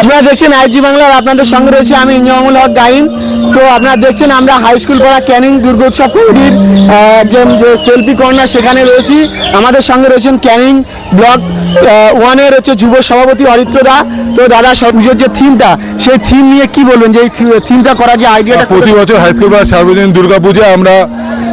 আপনারা দেখছেন আইজি বাংলার, আপনাদের সঙ্গে রয়েছে আমি ইঞ্জামুল হক গাইন। তো আপনারা দেখছেন আমরা হাই স্কুল পড়া ক্যানিং দুর্গোৎসব কমিটির যে সেলফি কর্নার, সেখানে রয়েছি। আমাদের সঙ্গে রয়েছেন ক্যানিং ব্লক ওয়ানের হচ্ছে যুব সভাপতি অরিত্র দা। তো দাদা পুজোর যে থিমটা, সেই থিম নিয়ে কি বলবেন? যে এই থিমটা করার যে আইডিয়াটা প্রতি বছর হাই স্কুল বা সার্বজনীন দুর্গাপূজা আমরা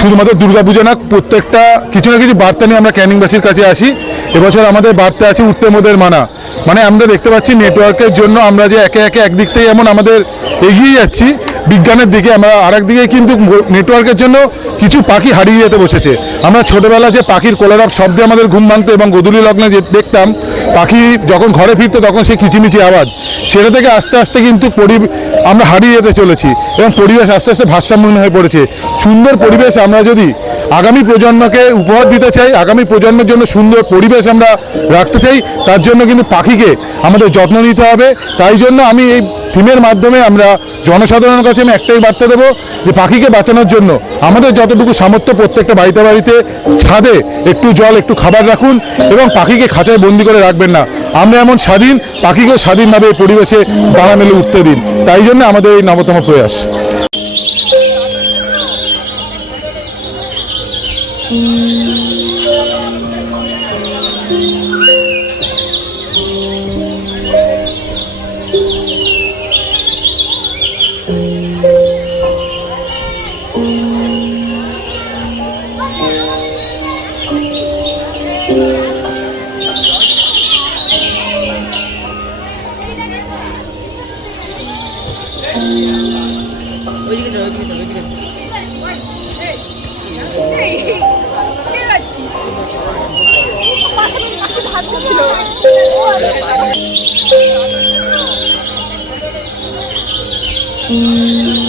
শুধুমাত্র দুর্গাপূজা না, প্রত্যেকটা কিছু না কিছু বার্তা নিয়ে আমরা ক্যানিংবাসীর কাছে আসি। এবছর আমাদের বাড়তে আছে মোদের মানা। মানে আমরা দেখতে পাচ্ছি নেটওয়ার্কের জন্য আমরা যে একে একে একদিক থেকে এমন আমাদের এগিয়ে যাচ্ছি। বিজ্ঞানের দিকে, আমরা আরেক দিকে কিন্তু নেটওয়ার্কের জন্য কিছু পাখি হারিয়ে যেতে বসেছে। আমরা ছোটবেলা যে পাখির কোলারাপ শব্দে আমাদের ঘুম ভাঙতো এবং গধূলি লগ্নে যে দেখতাম, পাখি যখন ঘরে ফিরতো তখন সেই কিচিমিচি আওয়াজ। সেটা থেকে আস্তে আস্তে কিন্তু পরি আমরা হারিয়ে যেতে চলেছি এবং পরিবেশ আস্তে আস্তে ভারসাম্যহীন হয়ে পড়েছে। সুন্দর পরিবেশ আমরা যদি আগামী প্রজন্মকে উপহার দিতে চাই, আগামী প্রজন্মের জন্য সুন্দর পরিবেশ আমরা রাখতে চাই, তার জন্য কিন্তু পাখিকে আমাদের যত্ন নিতে হবে। তাই জন্য আমি এই থিমের মাধ্যমে আমরা জনসাধারণের কাছে আমি একটাই বার্তা দেবো যে পাখিকে বাঁচানোর জন্য আমাদের যতটুকু সামর্থ্য প্রত্যেকটা বাড়িতে বাড়িতে ছাদে একটু জল, একটু খাবার রাখুন এবং পাখিকে খাঁচায় বন্দি করে রাখবেন না। আমরা এমন স্বাধীন, পাখিকেও স্বাধীনভাবে পরিবেশে দাঁড়া মেলে উঠতে দিন। তাই জন্য আমাদের এই নবতম প্রয়াস। 여기가 저 여기가 저 여기가 음.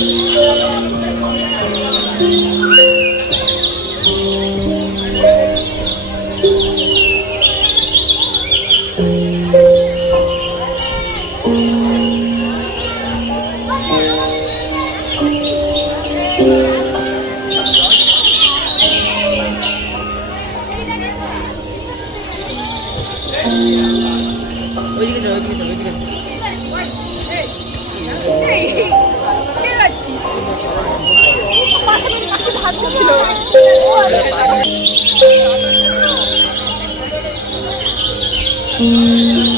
여기죠 여기죠 여기죠 음.